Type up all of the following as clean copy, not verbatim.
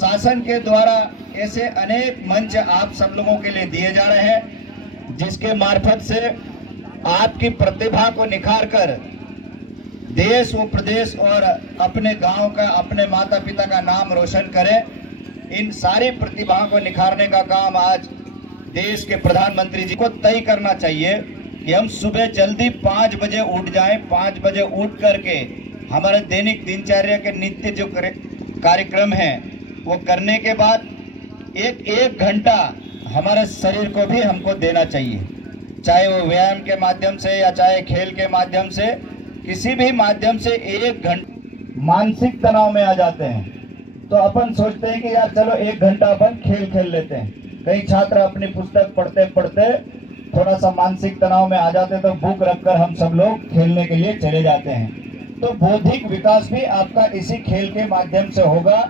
शासन के द्वारा ऐसे अनेक मंच आप सब लोगों के लिए दिए जा रहे हैं, जिसके मार्फत से आपकी प्रतिभा को निखार कर देश व प्रदेश और अपने गांव का, अपने माता पिता का नाम रोशन करें। इन सारी प्रतिभाओं को निखारने का काम आज देश के प्रधानमंत्री जी को तय करना चाहिए कि हम सुबह जल्दी 5 बजे उठ जाएं। 5 बजे उठ करके हमारे दैनिक दिनचर्या के नित्य जो कार्यक्रम हैं वो करने के बाद एक घंटा हमारे शरीर को भी हमको देना चाहिए, चाहे वो व्यायाम के माध्यम से या चाहे खेल के माध्यम से, किसी भी माध्यम से 1 घंटा। मानसिक तनाव में आ जाते हैं तो अपन सोचते हैं कि यार चलो 1 घंटा अपन खेल लेते हैं। कई छात्र अपनी पुस्तक पढ़ते पढ़ते थोड़ा सा मानसिक तनाव में आ जाते तो बुक रखकर हम सब लोग खेलने के लिए चले जाते हैं। तो बौद्धिक विकास भी आपका इसी खेल के माध्यम से होगा।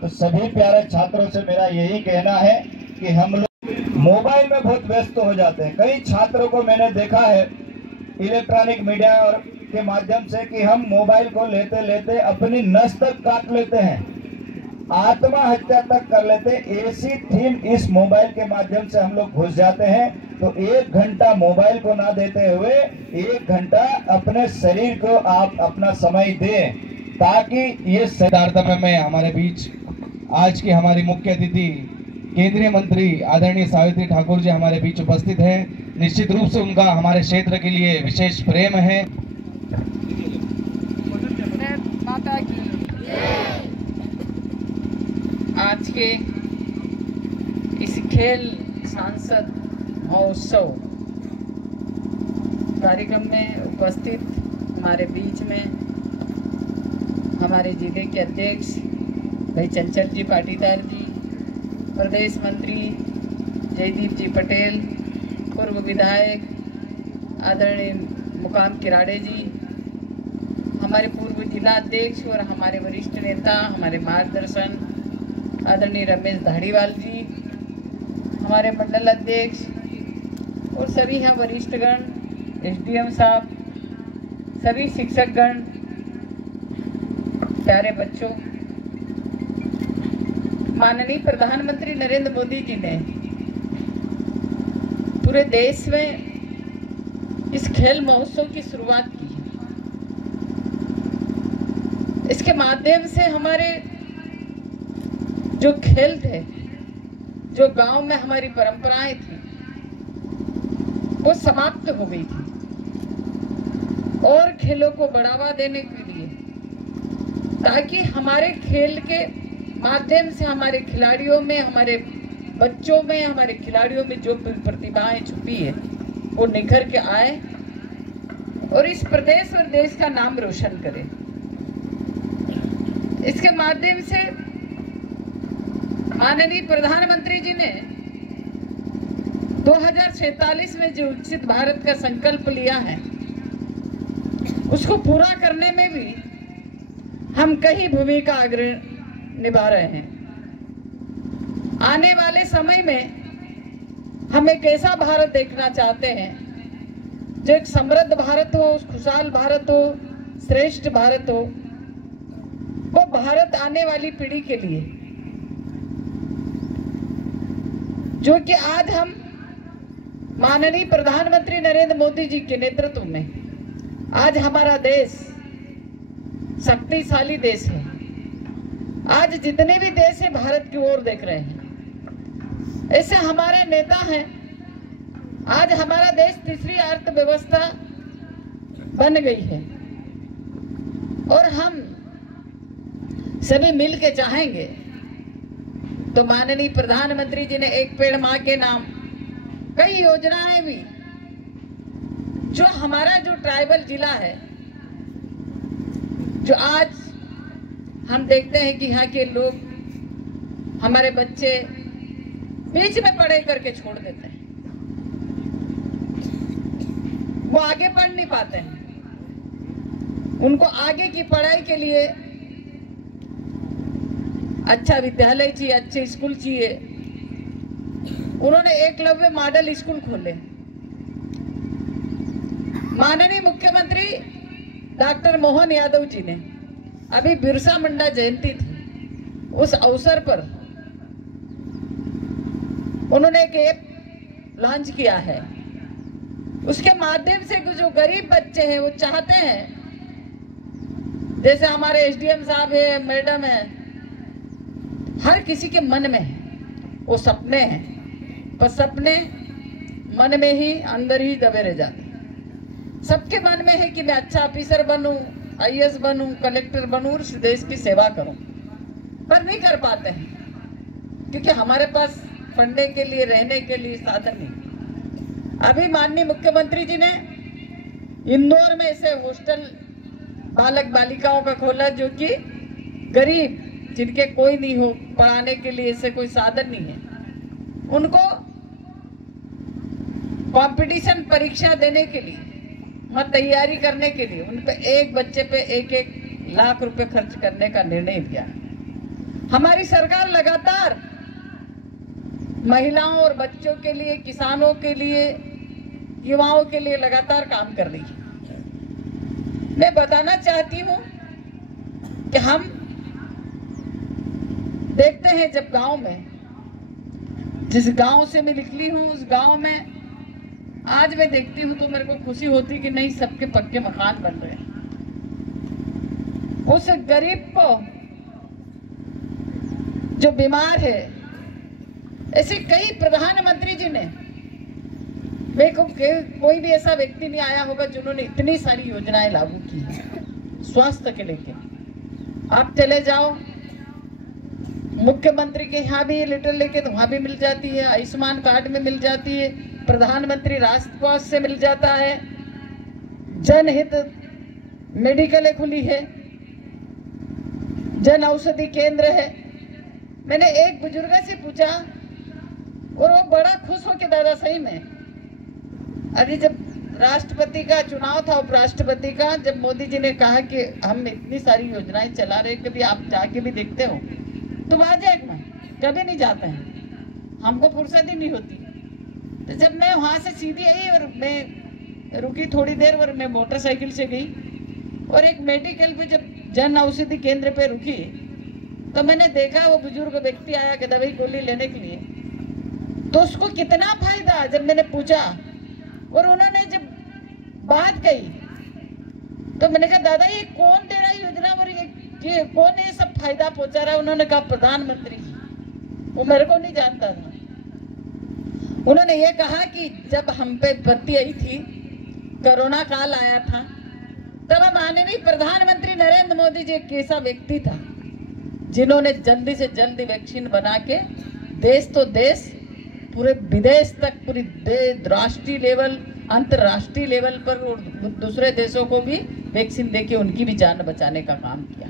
तो सभी प्यारे छात्रों से मेरा यही कहना है कि हम लोग मोबाइल में बहुत व्यस्त हो जाते हैं। कई छात्रों को मैंने देखा है इलेक्ट्रॉनिक मीडिया और के माध्यम से कि हम मोबाइल को लेते लेते अपनी नस तक काट लेते हैं, आत्महत्या तक कर लेते। ऐसी थीम इस मोबाइल के माध्यम से हम लोग घुस जाते हैं। तो 1 घंटा मोबाइल को ना देते हुए 1 घंटा अपने शरीर को आप अपना समय दें, ताकि ये सिद्धार्थ में हमारे बीच आज की हमारी मुख्य अतिथि केंद्रीय मंत्री आदरणीय सावित्री ठाकुर जी हमारे बीच उपस्थित हैं। निश्चित रूप से उनका हमारे क्षेत्र के लिए विशेष प्रेम है। माता की आज के इस खेल सांसद महोत्सव कार्यक्रम में उपस्थित हमारे बीच में हमारे जिले के अध्यक्ष भाई चंचल जी पाटीदार जी, प्रदेश मंत्री जयदीप जी पटेल, पूर्व विधायक आदरणीय मुकाम किराड़े जी, हमारे पूर्व जिला अध्यक्ष और हमारे वरिष्ठ नेता, हमारे मार्गदर्शन आदरणीय रमेश धाड़ीवाल जी, हमारे मंडल अध्यक्ष और सभी हैं वरिष्ठगण, एसडीएम साहब, सभी शिक्षकगण, प्यारे बच्चों, माननीय प्रधानमंत्री नरेंद्र मोदी जी ने पूरे देश में इस खेल महोत्सव की शुरुआत की है। इसके माध्यम से हमारे जो खेल थे, जो गांव में हमारी परंपराएं थी, वो समाप्त हो गई थी। और खेलों को बढ़ावा देने के लिए, ताकि हमारे खेल के माध्यम से हमारे खिलाड़ियों में, हमारे बच्चों में, हमारे खिलाड़ियों में जो प्रतिभाएं छुपी है वो निखर के आए और इस प्रदेश और देश का नाम रोशन करें। इसके माध्यम से माननीय प्रधानमंत्री जी ने 2047 में जो विकसित भारत का संकल्प लिया है, उसको पूरा करने में भी हम कई भूमिका अग्रणी निभा रहे हैं। आने वाले समय में हम एक ऐसा भारत देखना चाहते हैं जो एक समृद्ध भारत हो, खुशहाल भारत हो, श्रेष्ठ भारत हो। वो भारत आने वाली पीढ़ी के लिए, जो कि आज हम माननीय प्रधानमंत्री नरेंद्र मोदी जी के नेतृत्व में आज हमारा देश शक्तिशाली देश है। आज जितने भी देश है भारत की ओर देख रहे हैं। ऐसे हमारे नेता हैं। आज हमारा देश तीसरी अर्थव्यवस्था बन गई है और हम सभी मिल के चाहेंगे तो माननीय प्रधानमंत्री जी ने एक पेड़ मां के नाम, कई योजनाएं भी, जो हमारा जो ट्राइबल जिला है, जो आज हम देखते हैं कि यहाँ के लोग, हमारे बच्चे बीच में पढ़ाई करके छोड़ देते हैं, वो आगे पढ़ नहीं पाते हैं। उनको आगे की पढ़ाई के लिए अच्छा विद्यालय चाहिए, अच्छे स्कूल चाहिए। उन्होंने एकलव्य मॉडल स्कूल खोले। माननीय मुख्यमंत्री डॉक्टर मोहन यादव जी ने, अभी बिरसा मुंडा जयंती थी, उस अवसर पर उन्होंने एक ऐप लॉन्च किया है। उसके माध्यम से जो गरीब बच्चे हैं वो चाहते हैं, जैसे हमारे एसडीएम साहब है, मैडम है, हर किसी के मन में है वो सपने हैं, पर सपने मन में ही अंदर ही दबे रह जाते हैं। सबके मन में है कि मैं अच्छा ऑफिसर बनूं, आईएएस बनूं, कलेक्टर बनूं और देश की सेवा करूं, पर नहीं कर पाते हैं क्योंकि हमारे पास पढ़ने के लिए, रहने के लिए साधन नहीं। अभी माननीय मुख्यमंत्री जी ने इंदौर में ऐसे हॉस्टल बालक बालिकाओं का खोला जो कि गरीब, जिनके कोई नहीं हो, पढ़ाने के लिए ऐसे कोई साधन नहीं है, उनको कंपटीशन परीक्षा देने के लिए, तैयारी करने के लिए उन पे एक बच्चे पे 1-1 लाख रुपए खर्च करने का निर्णय लिया। हमारी सरकार लगातार महिलाओं और बच्चों के लिए, किसानों के लिए, युवाओं के लिए लगातार काम कर रही है। मैं बताना चाहती हूं कि हम देखते हैं जब गांव में, जिस गांव से मैं निकली हूं उस गांव में आज मैं देखती हूं तो मेरे को खुशी होती कि नहीं, सबके पक्के मकान बन रहे हैं। उस गरीब को जो बीमार है, ऐसे कई प्रधानमंत्री जी ने, देखो कोई भी ऐसा व्यक्ति नहीं आया होगा जिन्होंने इतनी सारी योजनाएं लागू की है स्वास्थ्य के लेके। आप चले जाओ मुख्यमंत्री के यहाँ भी लेटर लेके तो वहां भी मिल जाती है, आयुष्मान कार्ड में मिल जाती है, प्रधानमंत्री राष्ट्रीय कोष से मिल जाता है, जनहित मेडिकल खुली है, जन औषधि केंद्र है। मैंने एक बुजुर्ग से पूछा और वो बड़ा खुश हो के, दादा सही में अभी जब राष्ट्रपति का चुनाव था, उपराष्ट्रपति का, जब मोदी जी ने कहा कि हम इतनी सारी योजनाएं चला रहे, कभी आप जाके भी देखते हो, तुम आ जाए ना, कभी नहीं जाते हैं, हमको फुर्सत ही नहीं होती। तो जब मैं वहां से सीधी आई और मैं रुकी थोड़ी देर और मैं मोटरसाइकिल से गई और एक मेडिकल पे जब जन औषधि केंद्र पे रुकी तो मैंने देखा वो बुजुर्ग व्यक्ति आया कि दवाई गोली लेने के लिए, तो उसको कितना फायदा, जब मैंने पूछा और उन्होंने जब बात कही तो मैंने कहा दादा ये कौन दे रहा है योजना और ये कौन ये सब फायदा पहुंचा रहा है? उन्होंने कहा प्रधानमंत्री जी। वो मेरे को नहीं जानता था। उन्होंने ये कहा कि जब हम पे विपत्ति आई थी, कोरोना काल आया था, तब माननीय प्रधानमंत्री नरेंद्र मोदी जी एक ऐसा व्यक्ति था जिन्होंने जल्दी से जल्दी वैक्सीन बना के देश तो देश, पूरे विदेश तक, पूरी राष्ट्रीय लेवल, अंतर्राष्ट्रीय लेवल पर और दूसरे देशों को भी वैक्सीन देके उनकी भी जान बचाने का काम किया।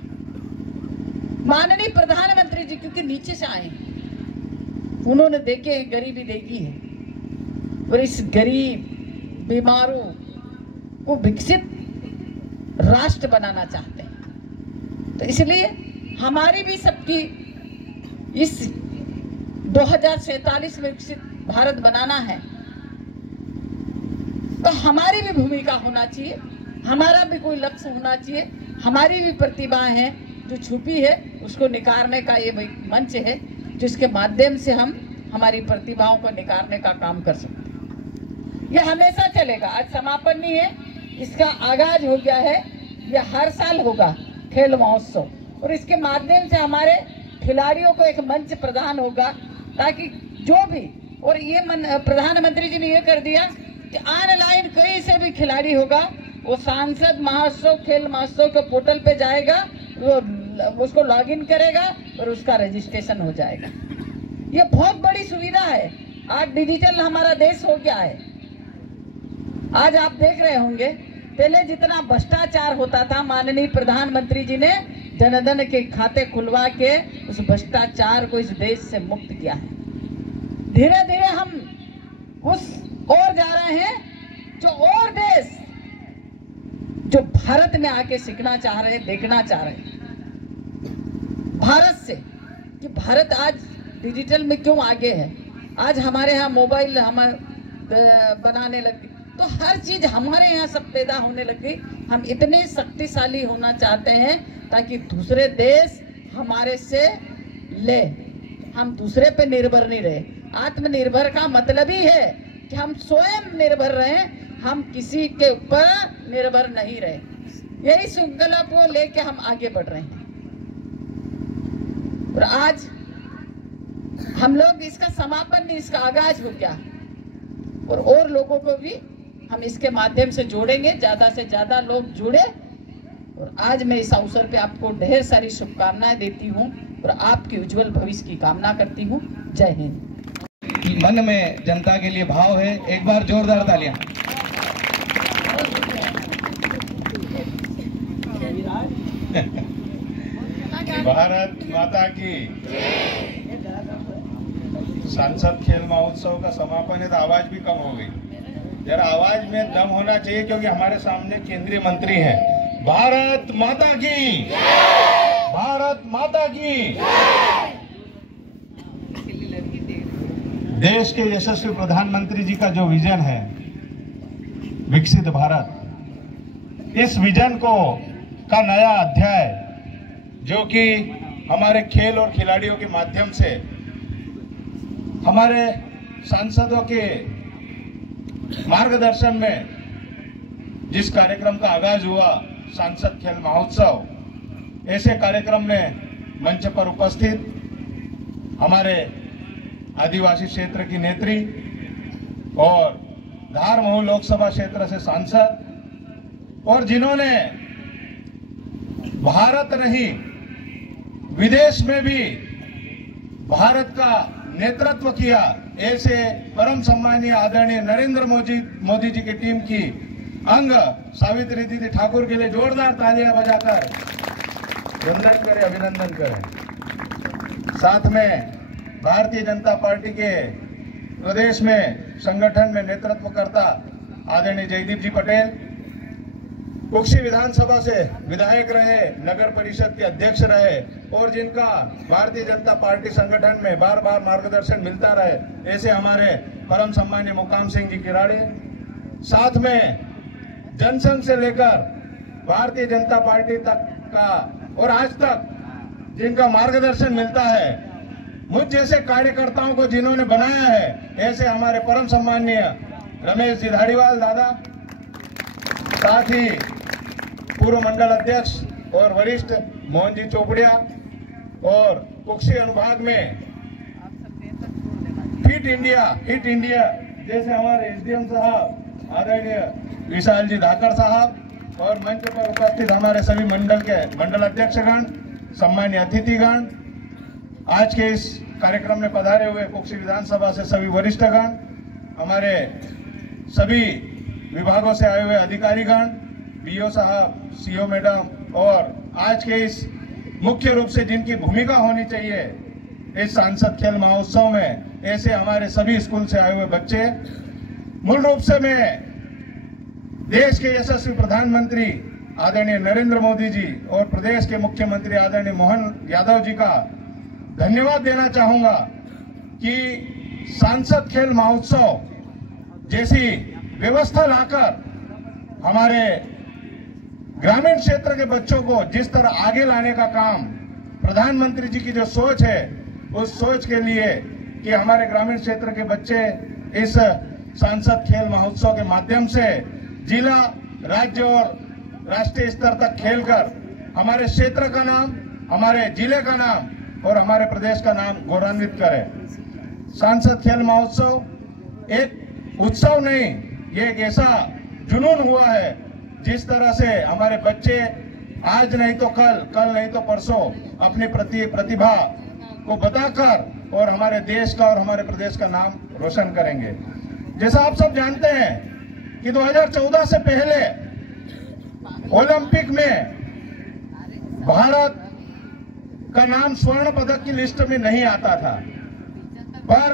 माननीय प्रधानमंत्री जी क्योंकि नीचे से आए, उन्होंने देखे गरीबी देखी है और इस गरीब बीमारों को विकसित राष्ट्र बनाना चाहते हैं। तो इसलिए हमारी भी सबकी इस 2047 में विकसित भारत बनाना है, तो हमारी भी भूमिका होना चाहिए, हमारा भी कोई लक्ष्य होना चाहिए, हमारी भी प्रतिभा है जो छुपी है, उसको निखारने का ये मंच है जिसके माध्यम से हम हमारी प्रतिभाओं को निखारने का काम कर सकते हैं। यह हमेशा चलेगा, आज समापन नहीं है, इसका आगाज हो गया है। यह हर साल होगा खेल महोत्सव और इसके माध्यम से हमारे खिलाड़ियों को एक मंच प्रदान होगा ताकि जो भी, और ये प्रधानमंत्री जी ने ये कर दिया कि ऑनलाइन कहीं से भी खिलाड़ी होगा, वो सांसद महोत्सव खेल महोत्सव के पोर्टल पे जाएगा, वो उसको लॉगिन करेगा और उसका रजिस्ट्रेशन हो जाएगा। ये बहुत बड़ी सुविधा है। आज डिजिटल हमारा देश हो गया है। आज आप देख रहे होंगे पहले जितना भ्रष्टाचार होता था, माननीय प्रधानमंत्री जी ने जनधन के खाते खुलवा के उस भ्रष्टाचार को इस देश से मुक्त किया है। धीरे धीरे हम उस और जा रहे हैं जो और देश जो भारत में आके सीखना चाह रहे हैं, देखना चाह रहे हैं भारत से कि भारत आज डिजिटल में क्यों आगे है। आज हमारे यहाँ मोबाइल हम बनाने लगे तो हर चीज हमारे यहाँ सब पैदा होने लगी। हम इतने शक्तिशाली होना चाहते हैं ताकि दूसरे देश हमारे से ले, हम दूसरे पे निर्भर नहीं रहे। आत्मनिर्भर का मतलब ही है कि हम स्वयं निर्भर रहे, हम किसी के ऊपर निर्भर नहीं रहे। यही संकल्प को लेके हम आगे बढ़ रहे हैं। और आज हम लोग इसका समापन नहीं, इसका आगाज हो गया, और लोगों को भी हम इसके माध्यम से जोड़ेंगे, ज्यादा से ज्यादा लोग जुड़े। और आज मैं इस अवसर पे आपको ढेर सारी शुभकामनाएं देती हूँ और आपकी उज्जवल भविष्य की कामना करती हूँ। जय हिंद। मन में जनता के लिए भाव है, एक बार जोरदार तालियां। भारत माता की। सांसद खेल महोत्सव का समापन है तो आवाज भी कम हो गई। जरा आवाज में दम होना चाहिए, क्योंकि हमारे सामने केंद्रीय मंत्री हैं। भारत माता की, भारत माता की। देश के यशस्वी प्रधानमंत्री जी का जो विजन है, विकसित भारत, इस विजन को का नया अध्याय जो कि हमारे खेल और खिलाड़ियों के माध्यम से हमारे सांसदों के मार्गदर्शन में जिस कार्यक्रम का आगाज हुआ, सांसद खेल महोत्सव, ऐसे कार्यक्रम में मंच पर उपस्थित हमारे आदिवासी क्षेत्र की नेत्री और धारमऊ लोकसभा क्षेत्र से सांसद, और जिन्होंने भारत नहीं विदेश में भी भारत का नेतृत्व किया, ऐसे परम सम्मानीय आदरणीय नरेंद्र मोदी जी की टीम की अंग सावित्री दीदी ठाकुर के लिए जोरदार तालियां बजाकर वंदन करें, अभिनंदन करें। साथ में भारतीय जनता पार्टी के प्रदेश में संगठन में नेतृत्व करता आदरणीय जयदीप जी पटेल, कुक्षी विधानसभा से विधायक रहे, नगर परिषद के अध्यक्ष रहे, और जिनका भारतीय जनता पार्टी संगठन में बार बार मार्गदर्शन मिलता रहे, ऐसे हमारे परम सम्मानीय मुकाम सिंह जी किराड़ी। साथ में जनसंघ से लेकर भारतीय जनता पार्टी तक का और आज तक जिनका मार्गदर्शन मिलता है, मुझ जैसे कार्यकर्ताओं को जिन्होंने बनाया है, ऐसे हमारे परम सम्मानीय रमेश जी धारीवाल दादा, साथ ही पूर्व मंडल अध्यक्ष और वरिष्ठ मोहन जी चोपड़िया, और कुक्षी अनुभाग में फिट इंडिया जैसे हमारे एसडीएम साहब आदरणीय विशाल जी धाकर साहब, और मंच पर उपस्थित हमारे सभी मंडल अध्यक्षगण, सम्मान्य अतिथिगण, आज के इस कार्यक्रम में पधारे हुए कुक्षी विधानसभा से सभी वरिष्ठगण, हमारे सभी विभागों से आए हुए अधिकारीगण, बीओ साहब, सीओ मैडम, और आज के इस मुख्य रूप से जिनकी भूमिका होनी चाहिए इस सांसद खेल महोत्सव में, ऐसे हमारे सभी स्कूल से आए हुए बच्चे। मूल रूप से मैं देश के यशस्वी प्रधानमंत्री आदरणीय नरेंद्र मोदी जी और प्रदेश के मुख्यमंत्री आदरणीय मोहन यादव जी का धन्यवाद देना चाहूंगा कि सांसद खेल महोत्सव जैसी व्यवस्था लाकर हमारे ग्रामीण क्षेत्र के बच्चों को जिस तरह आगे लाने का काम प्रधानमंत्री जी की जो सोच है, उस सोच के लिए कि हमारे ग्रामीण क्षेत्र के बच्चे इस सांसद खेल महोत्सव के माध्यम से जिला, राज्य और राष्ट्रीय स्तर तक खेलकर हमारे क्षेत्र का नाम, हमारे जिले का नाम और हमारे प्रदेश का नाम गौरवान्वित करें। सांसद खेल महोत्सव एक उत्सव नहीं, ये एक ऐसा जुनून हुआ है जिस तरह से हमारे बच्चे आज नहीं तो कल नहीं तो परसों अपनी प्रतिभा को बताकर और हमारे देश का और हमारे प्रदेश का नाम रोशन करेंगे। जैसा आप सब जानते हैं कि 2014 से पहले ओलंपिक में भारत का नाम स्वर्ण पदक की लिस्ट में नहीं आता था, पर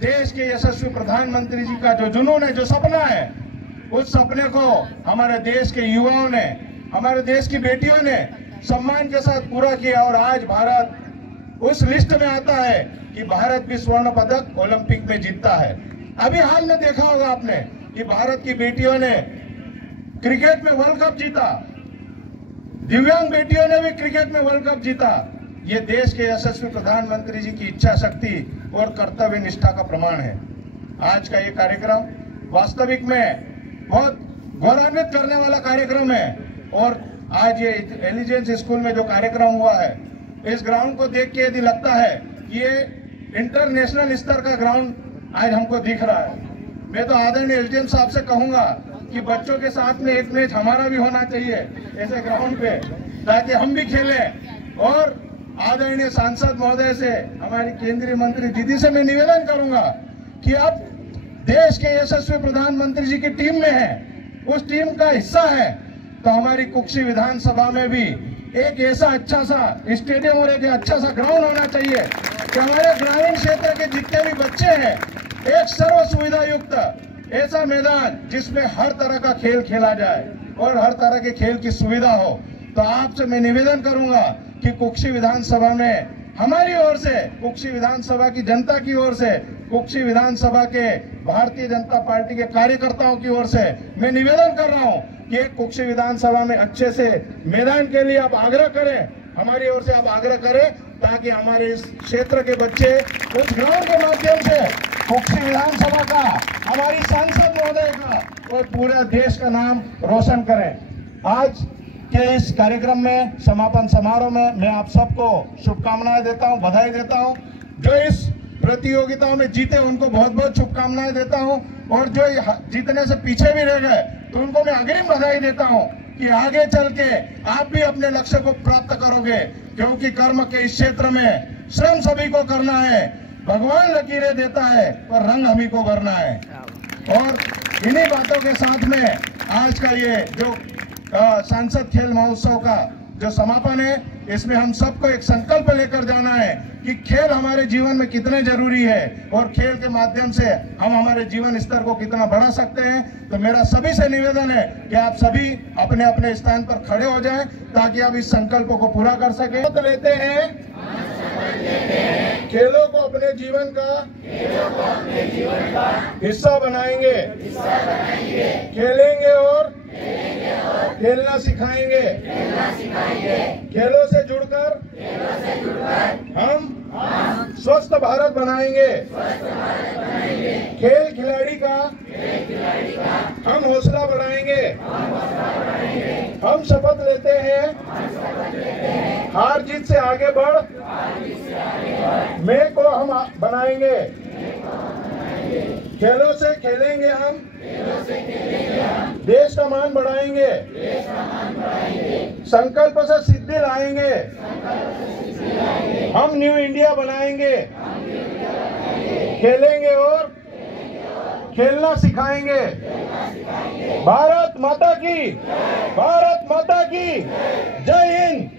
देश के यशस्वी प्रधानमंत्री जी का जो जुनून है, जो सपना है, उस सपने को हमारे देश के युवाओं ने, हमारे देश की बेटियों ने सम्मान के साथ पूरा किया और आज भारत उस लिस्ट में आता है कि भारत भी स्वर्ण पदक ओलंपिक में जीतता है। अभी हाल में देखा होगा आपने कि भारत की बेटियों ने क्रिकेट में वर्ल्ड कप जीता, दिव्यांग बेटियों ने भी क्रिकेट में वर्ल्ड कप जीता, ये देश के यशस्वी प्रधानमंत्री जी की इच्छा शक्ति और कर्तव्य निष्ठा का प्रमाण है। आज का ये कार्यक्रम वास्तविक में बहुत गौरवान्वित करने वाला कार्यक्रम है। और आज ये इंटेलिजेंस स्कूल में जो कार्यक्रम हुआ है, इस ग्राउंड को देख के यदि लगता है ये इंटरनेशनल स्तर का ग्राउंड आज हमको दिख रहा है। मैं तो आदरणीय एसडीएम साहब से कहूंगा कि बच्चों के साथ में एक मैच हमारा भी होना चाहिए ऐसे ग्राउंड पे, ताकि हम भी खेलें। और आदरणीय सांसद महोदय से, हमारी केंद्रीय मंत्री दीदी से मैं निवेदन करूंगा कि आप देश के यशस्वी प्रधानमंत्री जी की टीम में हैं, उस टीम का हिस्सा है, तो हमारी कुक्षी विधानसभा में भी एक ऐसा अच्छा सा स्टेडियम और एक अच्छा सा ग्राउंड होना चाहिए कि हमारे ग्रामीण क्षेत्र के जितने भी बच्चे हैं, एक सर्व सुविधा युक्त ऐसा मैदान जिसमें हर तरह का खेल खेला जाए और हर तरह के खेल की सुविधा हो। तो आपसे मैं निवेदन करूंगा कि कुक्षी विधानसभा में हमारी ओर से, कुक्षी विधानसभा की जनता की ओर से, कुक्षी विधानसभा के भारतीय जनता पार्टी के कार्यकर्ताओं की ओर से मैं निवेदन कर रहा हूं कि कुक्षी विधानसभा में अच्छे से मैदान के लिए आप आग्रह करें, हमारी ओर से आप आग्रह करें, ताकि हमारे इस क्षेत्र के बच्चे उस ग्राउंड के माध्यम से कुक्षी विधानसभा का, हमारी सांसद महोदय का और पूरे देश का नाम रोशन करें। आज के इस कार्यक्रम में, समापन समारोह में मैं आप सबको शुभकामनाएं देता हूं, बधाई देता हूं। जो इस प्रतियोगिताओं में जीते उनको बहुत बहुत शुभकामनाएं देता हूं, और जो जीतने से पीछे भी रह गए तो उनको मैं अग्रिम बधाई देता हूं कि आगे चल के आप भी अपने लक्ष्य को प्राप्त करोगे, क्योंकि कर्म के इस क्षेत्र में श्रम सभी को करना है। भगवान लकीरें देता है पर रंग हमी को भरना है। और इन्हीं बातों के साथ में आज का ये जो सांसद खेल महोत्सव का जो समापन है, इसमें हम सबको एक संकल्प लेकर जाना है कि खेल हमारे जीवन में कितने जरूरी है और खेल के माध्यम से हम हमारे जीवन स्तर को कितना बढ़ा सकते हैं। तो मेरा सभी से निवेदन है कि आप सभी अपने अपने स्थान पर खड़े हो जाएं, ताकि आप इस संकल्प को पूरा कर सकें। तो लेते हैं खेलों को अपने जीवन का हिस्सा बनाएंगे, खेलेंगे और खेलना सिखाएंगे। खेलों से जुड़कर हम स्वस्थ भारत बनाएंगे। खेल खिलाड़ी का हम हौसला बढ़ाएंगे। हम शपथ लेते हैं हार जीत से आगे बढ़ मैं को हम बनाएंगे। खेलों से खेलेंगे हम, देश का मान बढ़ाएंगे। संकल्प से सिद्धि लाएंगे। हम न्यू इंडिया बनाएंगे। खेलेंगे और खेलना सिखाएंगे। भारत माता की, भारत माता की जय हिंद,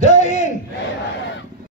जय हिंद।